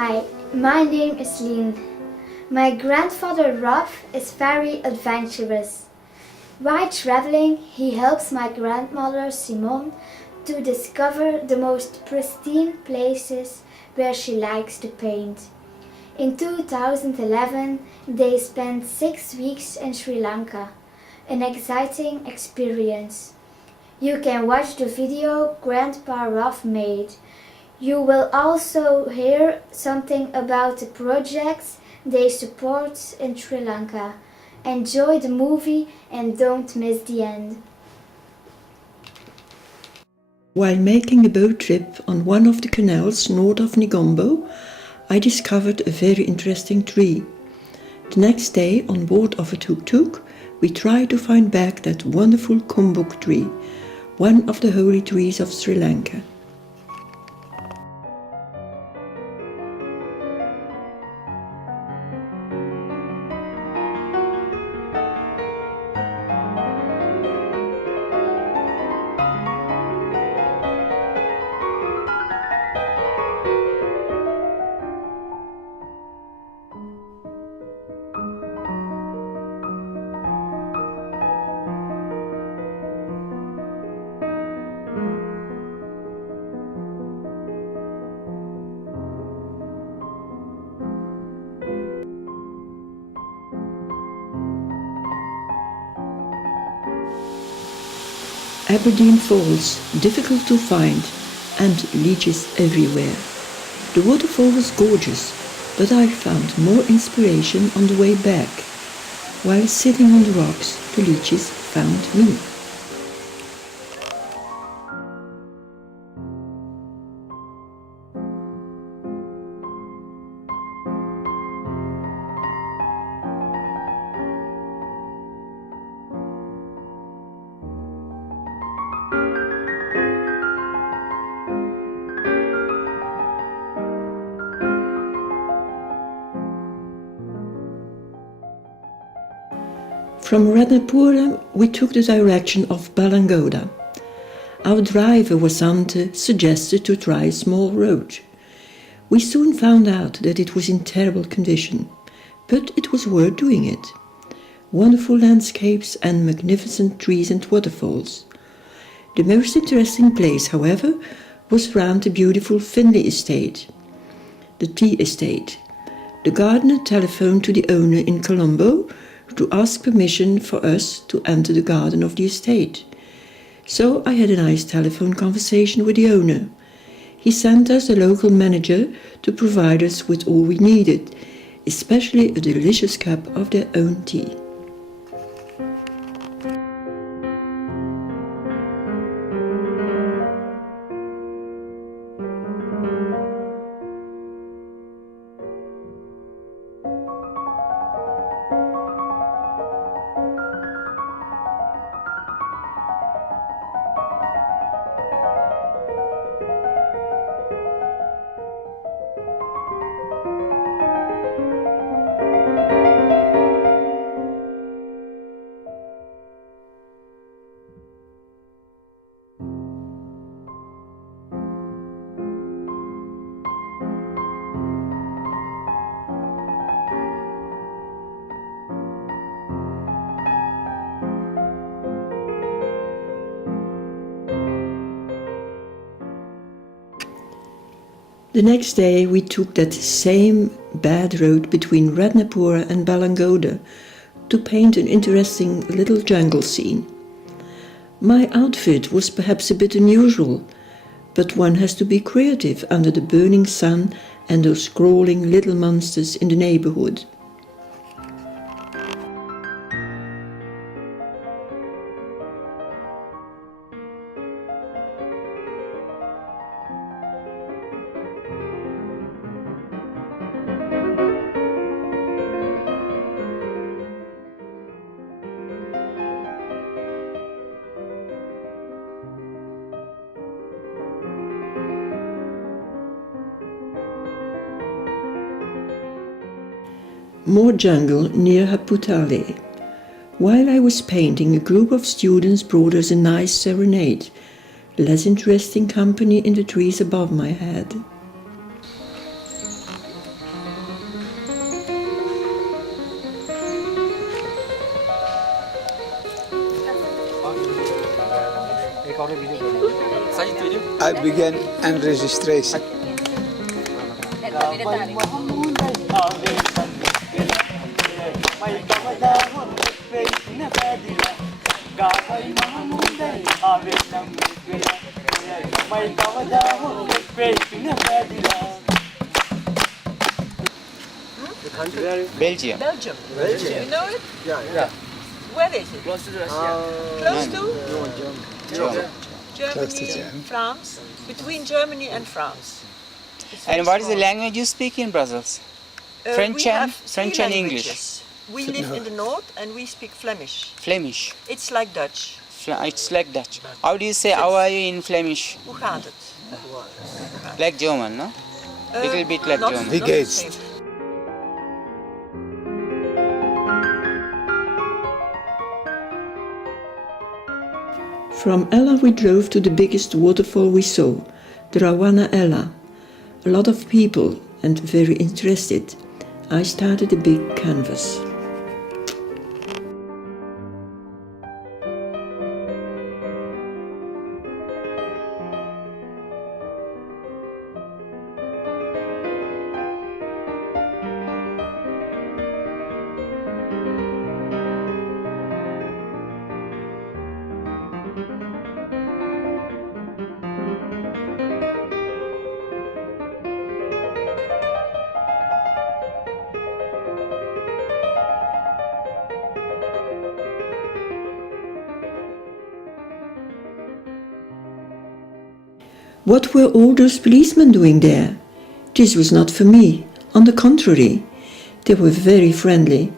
Hi, my name is Lien. My grandfather Ralph is very adventurous. While traveling, he helps my grandmother Simonne to discover the most pristine places where she likes to paint. In 2011, they spent 6 weeks in Sri Lanka, an exciting experience. You can watch the video Grandpa Ralph made. You will also hear something about the projects they support in Sri Lanka. Enjoy the movie and don't miss the end. While making a boat trip on one of the canals north of Negombo, I discovered a very interesting tree. The next day, on board of a tuk-tuk, we tried to find back that wonderful kumbuk tree, one of the holy trees of Sri Lanka. Falls, difficult to find, and leeches everywhere. The waterfall was gorgeous, but I found more inspiration on the way back. While sitting on the rocks, the leeches found me. From Ranapura, we took the direction of Balangoda. Our driver Wasante suggested to try a small road. We soon found out that it was in terrible condition, but it was worth doing it. Wonderful landscapes and magnificent trees and waterfalls. The most interesting place, however, was round the beautiful Finlay Estate, the Tea Estate. The gardener telephoned to the owner in Colombo to ask permission for us to enter the garden of the estate. So I had a nice telephone conversation with the owner. He sent us a local manager to provide us with all we needed, especially a delicious cup of their own tea. The next day we took that same bad road between Ratnapura and Balangoda to paint an interesting little jungle scene. My outfit was perhaps a bit unusual, but one has to be creative under the burning sun and those crawling little monsters in the neighborhood. More jungle near Haputale. While I was painting, a group of students brought us a nice serenade, less interesting company in the trees above my head. I began and registration. Belgium. Belgium. You know it? Yeah. Where is it? Close to Russia. Close to? Germany, France. Between Germany and France. And what is the language you speak in Brussels? French and English. We live in the north and we speak Flemish. Flemish. It's like Dutch. It's like Dutch. How do you say how are you in Flemish? Hoe gaat het? Like German, no? Little bit like German. Wie geht's? From Ella we drove to the biggest waterfall we saw, the Rawana Ella. A lot of people and very interested. I started a big canvas. What were all those policemen doing there? This was not for me. On the contrary, they were very friendly,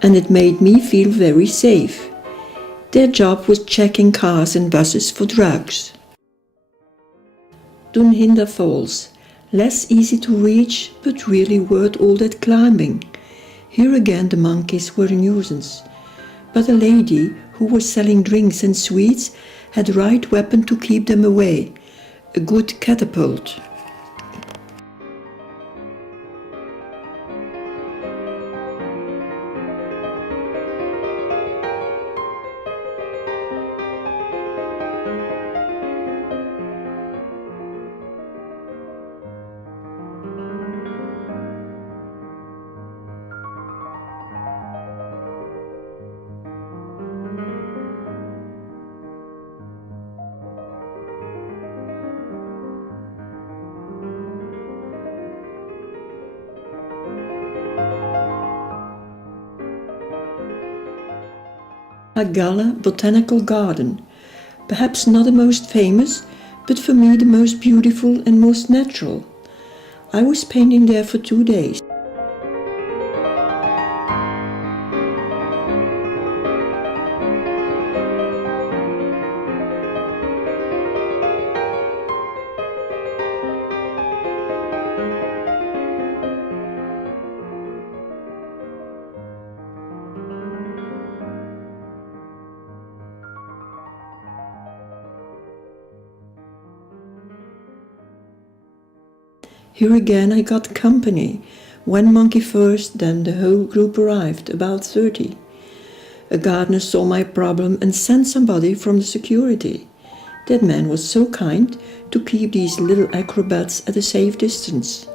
and it made me feel very safe. Their job was checking cars and buses for drugs. Dunhinda Falls, less easy to reach, but really worth all that climbing. Here again the monkeys were a nuisance, but a lady who was selling drinks and sweets had the right weapon to keep them away. A good catapult. Hakgala Botanical Garden, perhaps not the most famous, but for me the most beautiful and most natural. I was painting there for 2 days. Here again I got company. One monkey first, then the whole group arrived, about 30. A gardener saw my problem and sent somebody from the security. That man was so kind to keep these little acrobats at a safe distance.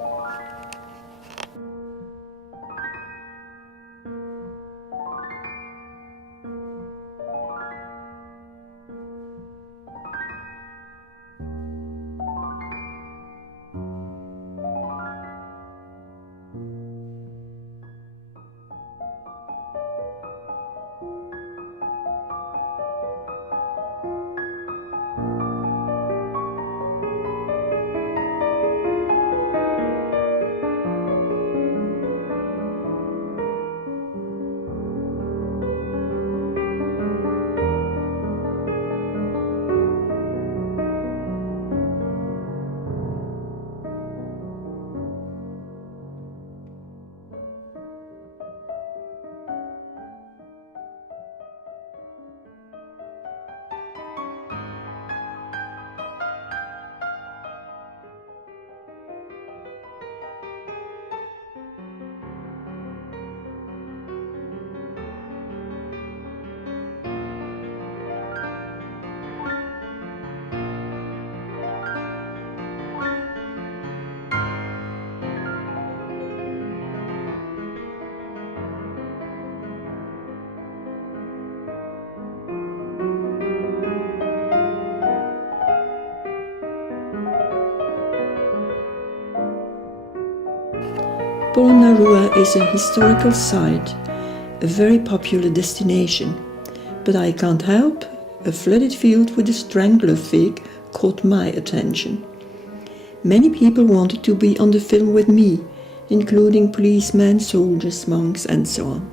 Polonaruwa is a historical site, a very popular destination, but I can't help, a flooded field with a strangler fig caught my attention. Many people wanted to be on the film with me, including policemen, soldiers, monks and so on.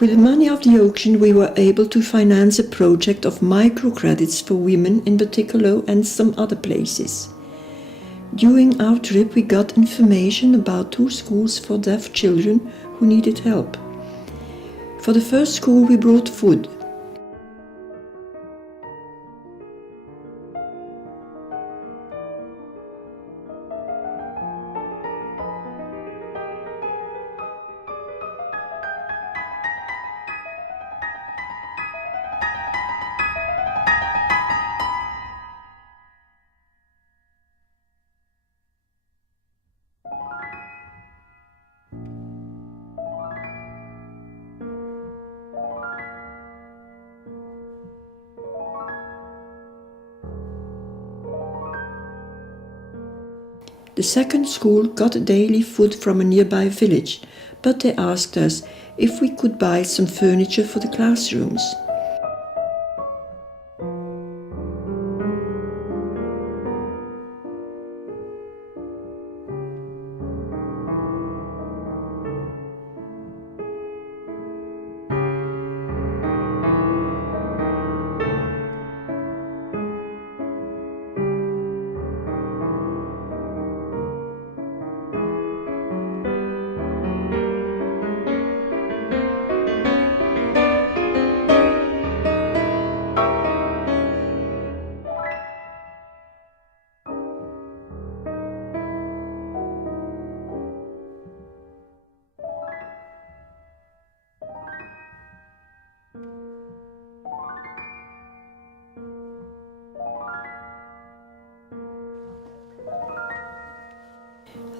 With the money of the auction we were able to finance a project of microcredits for women in Haputale and some other places. During our trip we got information about 2 schools for deaf children who needed help. For the first school we brought food. The second school got daily food from a nearby village, but they asked us if we could buy some furniture for the classrooms.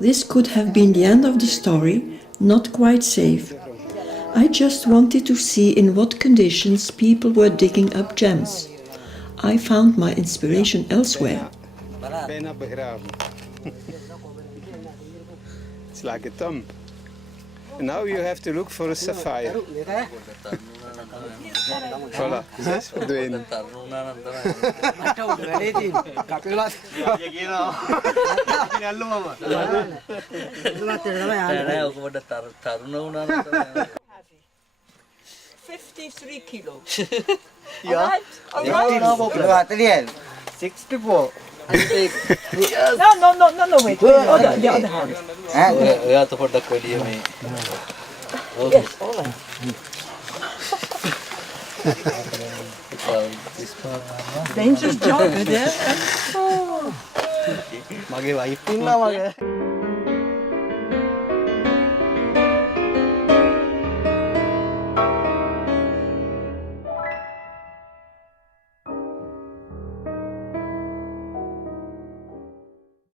This could have been the end of the story, not quite safe. I just wanted to see in what conditions people were digging up gems. I found my inspiration elsewhere. It's like a thumb. And now you have to look for a sapphire. Voilà, ze is verdwenen. $53 kilos. Ja. Alright? 64. No, wait. The other hand. Yes, all right. Dangerous job, there. Mage wife inna mage.